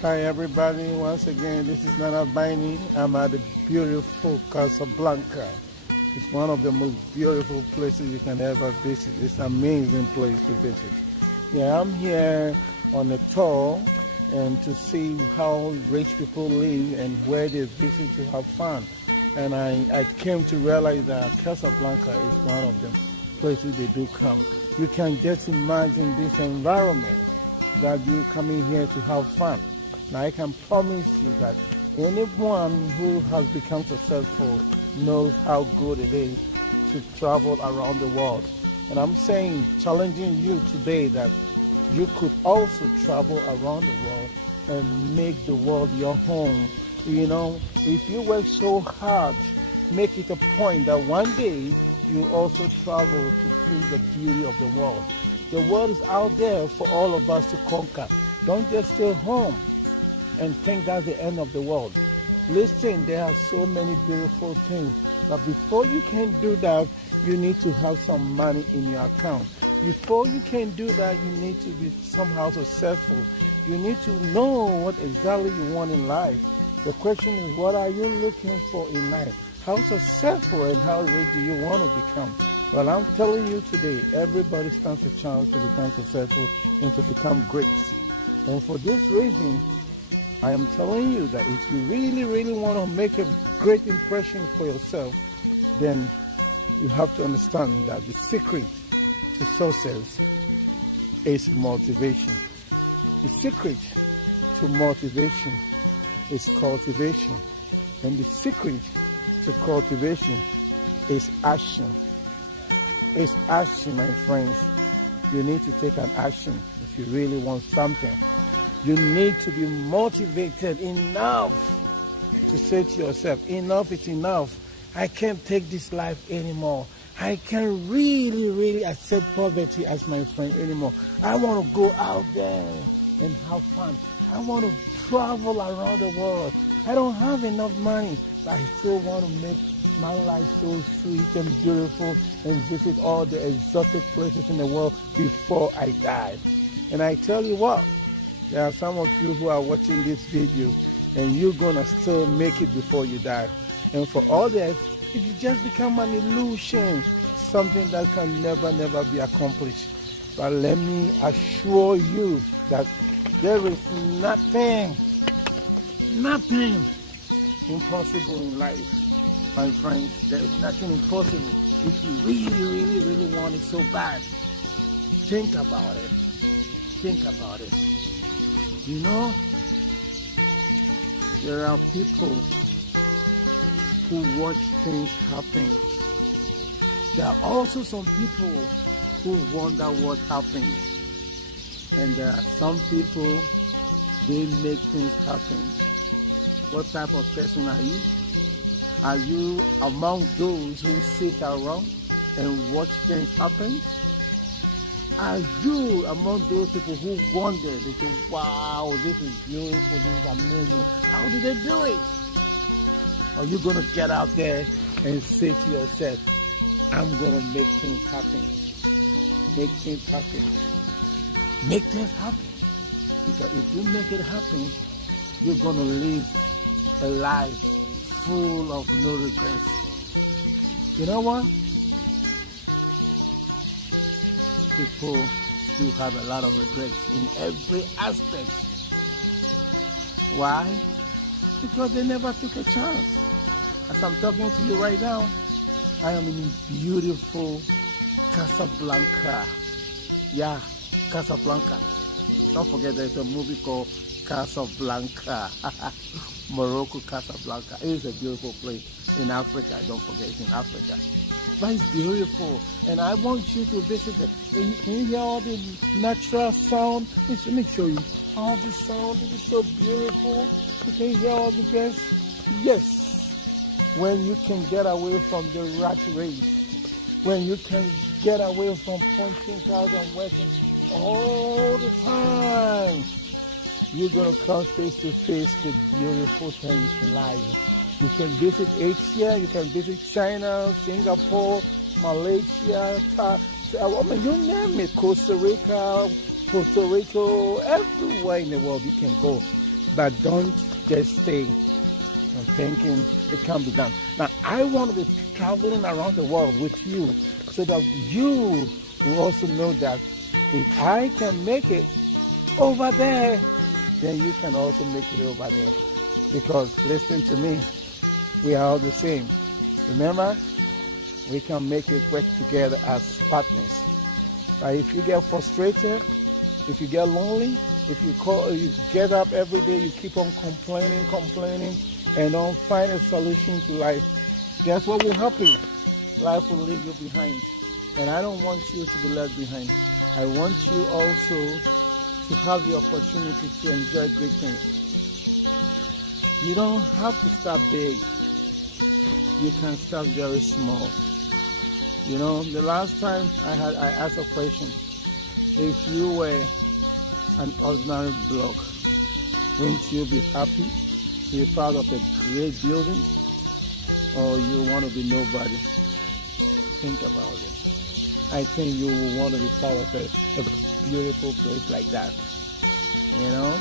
Hi everybody, once again this is Nana Biney. I'm at the beautiful Casablanca. It's one of the most beautiful places you can ever visit. It's an amazing place to visit. Yeah, I'm here on a tour and to see how rich people live and where they visit to have fun. And I came to realize that Casablanca is one of the places they do come. You can just imagine this environment that you coming here to have fun. Now I can promise you that anyone who has become successful knows how good it is to travel around the world. And I'm saying, challenging you today that you could also travel around the world and make the world your home. You know, if you work so hard, make it a point that one day you also travel to see the beauty of the world. The world is out there for all of us to conquer. Don't just stay home and think that's the end of the world. Listen, there are so many beautiful things, but before you can do that, you need to have some money in your account. Before you can do that, you need to be somehow successful. You need to know what exactly you want in life. The question is, what are you looking for in life? How successful and how rich do you want to become? Well, I'm telling you today, everybody stands a chance to become successful and to become great. And for this reason, I am telling you that if you really, really want to make a great impression for yourself, then you have to understand that the secret to success is motivation. The secret to motivation is cultivation. And the secret to cultivation is action. It's action, my friends. You need to take an action if you really want something. You need to be motivated enough to say to yourself, enough is enough. I can't take this life anymore. I can't really, really accept poverty as my friend anymore. I want to go out there and have fun. I want to travel around the world. I don't have enough money, but I still want to make my life so sweet and beautiful and visit all the exotic places in the world before I die. And I tell you what, there are some of you who are watching this video and you're gonna still make it before you die. And for all that, it will just become an illusion, something that can never, never be accomplished. But let me assure you that there is nothing impossible in life, my friends. There is nothing impossible if you really, really, really want it so bad. Think about it. Think about it. You know, there are people who watch things happen. There are also some people who wonder what happened. And there are some people, they make things happen. What type of person are you? Are you among those who sit around and watch things happen? Are you among those people who wonder, they say, wow, this is beautiful, this is amazing. How did they do it? Are you going to get out there and say to yourself, I'm going to make things happen. Make things happen. Make things happen. Because if you make it happen, you're going to live a life full of no regrets. You know what? People do have a lot of regrets in every aspect. Why? Because they never took a chance. As I'm talking to you right now, I am in beautiful Casablanca. Yeah, Casablanca. Don't forget there's a movie called Casablanca. Morocco, Casablanca. It is a beautiful place in Africa. Don't forget, it's in Africa. But it's beautiful, and I want you to visit it. Can you hear all the natural sound? Let me show you all the sound. It is so beautiful. You can hear all the birds. Yes, when you can get away from the rat race, when you can get away from punching cars and working all the time, you're gonna come face to face with beautiful things in life. You can visit Asia, you can visit China, Singapore, Malaysia, you name it, Costa Rica, Puerto Rico, everywhere in the world you can go but don't just stay thinking it can be done. Now, I want to be traveling around the world with you so that you will also know that if I can make it over there, then you can also make it over there. Because listen to me, we are all the same. Remember, we can make it work together as partners. But if you get frustrated, if you get lonely, if you get up every day, you keep on complaining, and don't find a solution to life, guess what will happen? Life will leave you behind. And I don't want you to be left behind. I want you also to have the opportunity to enjoy great things. You don't have to start big. You can start very small. You know, the last time I asked a question, if you were an ordinary block, wouldn't you be happy to be part of a great building, or you want to be nobody? Think about it. I think you will want to be part of a beautiful place like that. You know,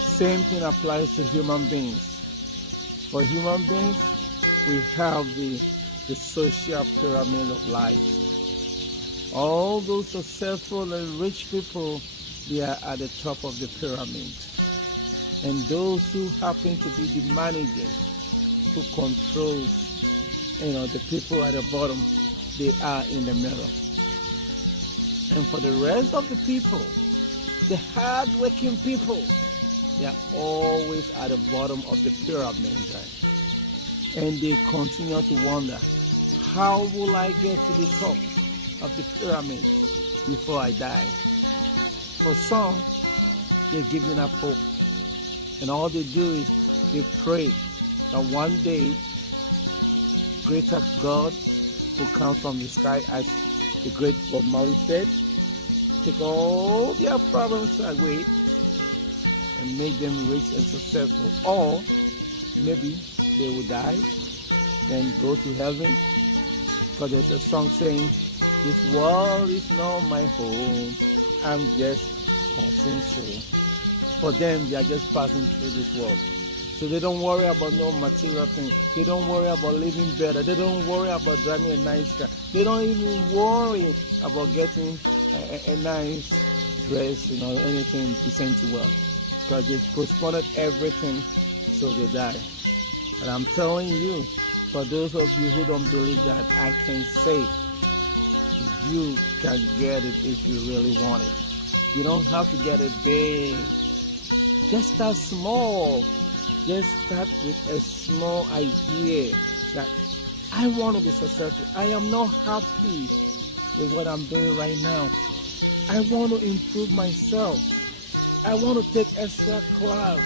same thing applies to human beings. For human beings, we have the social pyramid of life. All those successful and rich people, they are at the top of the pyramid. And those who happen to be the managers who controls, the people at the bottom, they are in the middle. And for the rest of the people, the hard-working people, they are always at the bottom of the pyramid, right? And they continue to wonder, how will I get to the top of the pyramid before I die? For some, they've given up hope. And all they do is they pray that one day, greater God will come from the sky, as the great Bob Marley said, take all their problems away and make them rich and successful. Or maybe they will die, then go to heaven. Because there's a song saying, this world is not my home, I'm just passing through. For them, they are just passing through this world. So they don't worry about no material things. They don't worry about living better. They don't worry about driving a nice car. They don't even worry about getting a nice dress, anything decent to wear. Because they've postponed everything, so they die. And I'm telling you, for those of you who don't believe that, I can say you can get it if you really want it. You don't have to get it big. Just start small. Just start with a small idea that I want to be successful. I am not happy with what I'm doing right now. I want to improve myself. I want to take extra class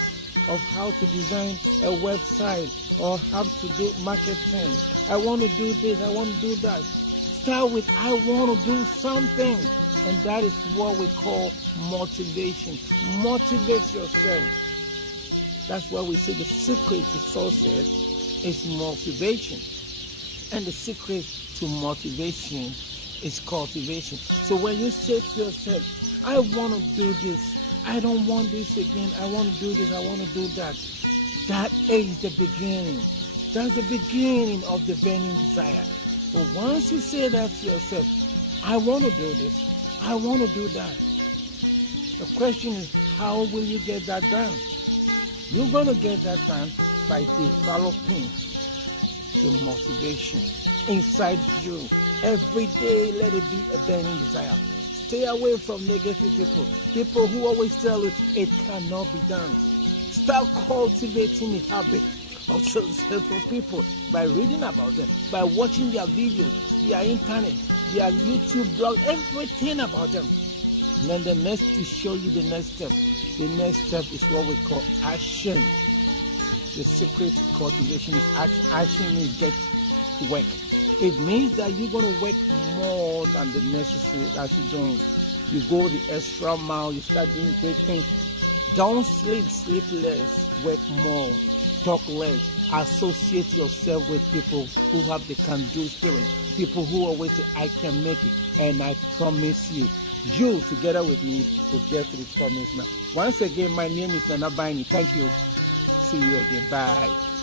of how to design a website or how to do marketing. I want to do this, I want to do that. Start with I want to do something. And that is what we call motivation. Motivate yourself. That's why we say the secret to success is motivation. And the secret to motivation is cultivation. So when you say to yourself, I want to do this, I don't want this again, I want to do this, I want to do that. That is the beginning. That's the beginning of the burning desire. But once you say that to yourself, I want to do this, I want to do that. The question is, how will you get that done? You're going to get that done by developing the motivation inside you. Every day, let it be a burning desire. Stay away from negative people. People who always tell you it cannot be done. Start cultivating the habit of successful people by reading about them, by watching their videos, their internet, their YouTube blog, everything about them. And then the next to show you the next step. The next step is what we call action. The secret to cultivation is action. Action means get to work. It means that you're going to work more than the necessary as you're doing. You go the extra mile, you start doing great things. Don't sleep less, work more, talk less. Associate yourself with people who have the can-do spirit. People who always say, I can make it. And I promise you, you, together with me, will get to the promised land. Once again, my name is Biney. Thank you. See you again. Bye.